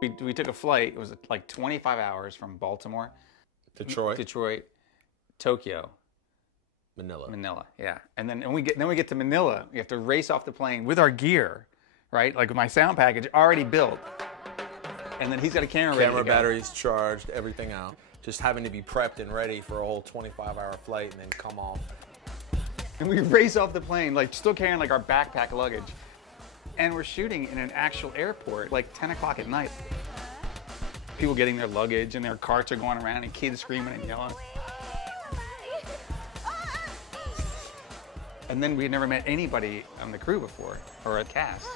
We took a flight. It was like 25 hours from Baltimore, Detroit, Tokyo, Manila. Yeah. And then we get to Manila. We have to race off the plane with our gear, right? Like my sound package already built. And then he's got a camera ready to go. Batteries charged, everything out. Just having to be prepped and ready for a whole 25-hour flight and then come off. And we race off the plane, like still carrying like our backpack luggage. And we're shooting in an actual airport, like 10 o'clock at night. People getting their luggage and their carts are going around and kids screaming and yelling. And then we had never met anybody on the crew before, or a cast.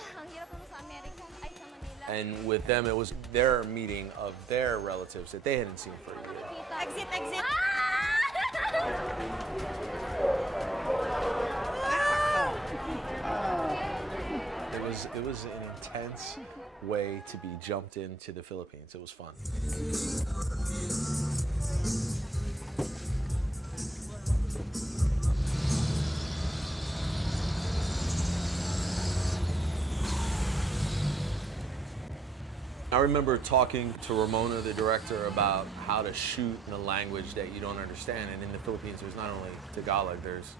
And with them, it was their meeting of their relatives that they hadn't seen for a year. Exit, exit! It was an intense way to be jumped into the Philippines. It was fun. I remember talking to Ramona, the director, about how to shoot in a language that you don't understand. And in the Philippines, there's not only Tagalog, there's,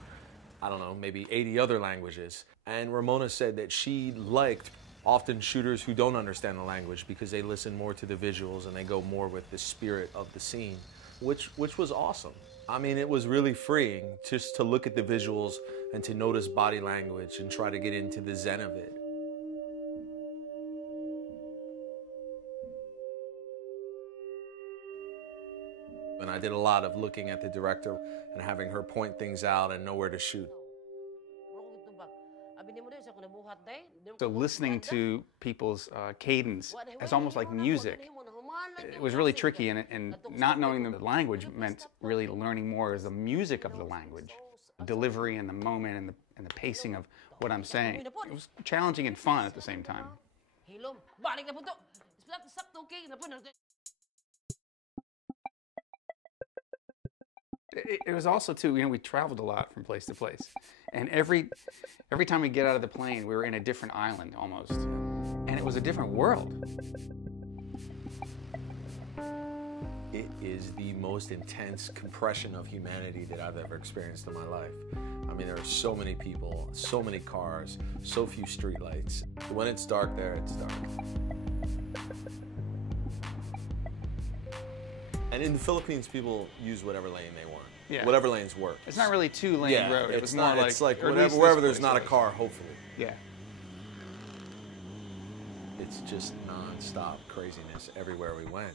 I don't know, maybe 80 other languages. And Ramona said that she liked often shooters who don't understand the language because they listen more to the visuals and they go more with the spirit of the scene, which was awesome. I mean, it was really freeing just to look at the visuals and to notice body language and try to get into the zen of it. And I did a lot of looking at the director and having her point things out and know where to shoot. So listening to people's cadence as almost like music, it was really tricky, and not knowing the language meant really learning more as the music of the language, delivery and the moment and the pacing of what I'm saying. It was challenging and fun at the same time. It was also too, we traveled a lot from place to place, and every time we get out of the plane, we were in a different island almost, and it was a different world. It is the most intense compression of humanity that I've ever experienced in my life. I mean, there are so many people, so many cars, so few streetlights. When it's dark there, it's dark. And in the Philippines, people use whatever lane they want. Yeah. Whatever lanes work. It's not really two-lane road. It's more like, it's like wherever there's not a car, hopefully. Yeah. It's just non-stop craziness everywhere we went.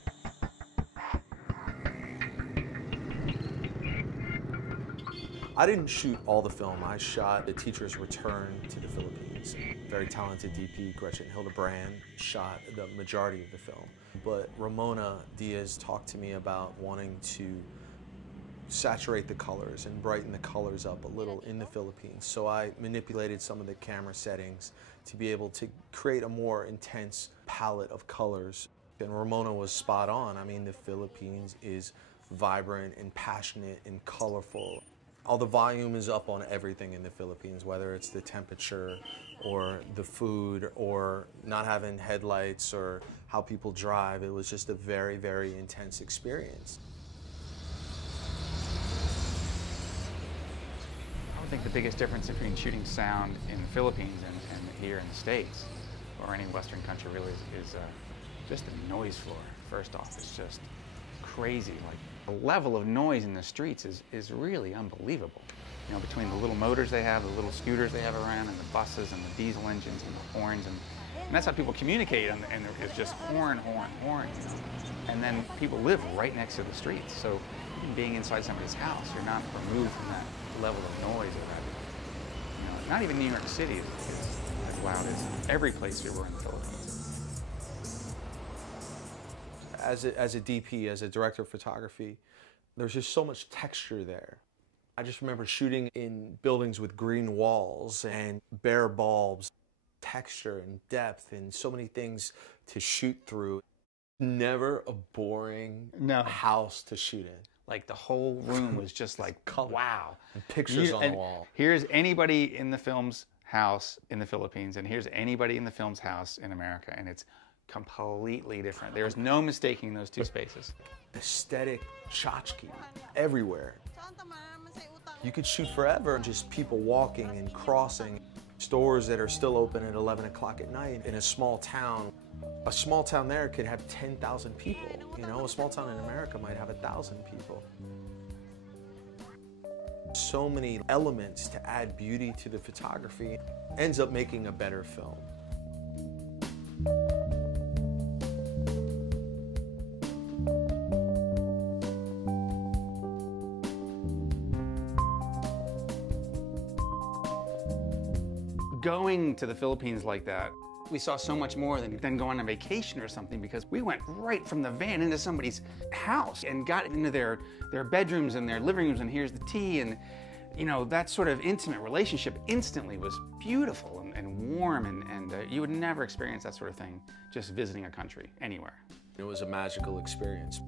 I didn't shoot all the film. I shot The Teacher's Return to the Philippines. Very talented DP, Gretchen Hildebrand, shot the majority of the film. But Ramona Diaz talked to me about wanting to saturate the colors and brighten the colors up a little in the Philippines. So I manipulated some of the camera settings to be able to create a more intense palette of colors. And Ramona was spot on. I mean, the Philippines is vibrant and passionate and colorful. All the volume is up on everything in the Philippines, whether it's the temperature or the food or not having headlights or how people drive. It was just a very, very intense experience. I think the biggest difference between shooting sound in the Philippines and here in the States, or any Western country really, is just the noise floor. First off, it's just crazy. Like, the level of noise in the streets is really unbelievable. Between the little motors they have, the little scooters they have around, and the buses and the diesel engines and the horns, and that's how people communicate, and it's just horn, horn, horn. And then people live right next to the streets, so even being inside somebody's house, you're not removed from that level of noise or that. Not even New York City is as loud as every place we were in the Philippines. As a DP, as a director of photography, there's just so much texture there. I just remember shooting in buildings with green walls and bare bulbs, texture and depth and so many things to shoot through. Never a boring house to shoot in. Like, the whole room was just like, wow. And pictures on the wall. Here's anybody in the film's house in the Philippines, and here's anybody in the film's house in America, and it's completely different. There's no mistaking those two spaces. Aesthetic tchotchke everywhere. You could shoot forever, just people walking and crossing. Stores that are still open at 11 o'clock at night in a small town. A small town there could have 10,000 people. You know, a small town in America might have 1,000 people. So many elements to add beauty to the photography ends up making a better film. Going to the Philippines like that, we saw so much more than going on vacation or something, because we went right from the van into somebody's house and got into their bedrooms and their living rooms, and here's the tea, and you know, that sort of intimate relationship instantly was beautiful and warm, and you would never experience that sort of thing just visiting a country anywhere. It was a magical experience.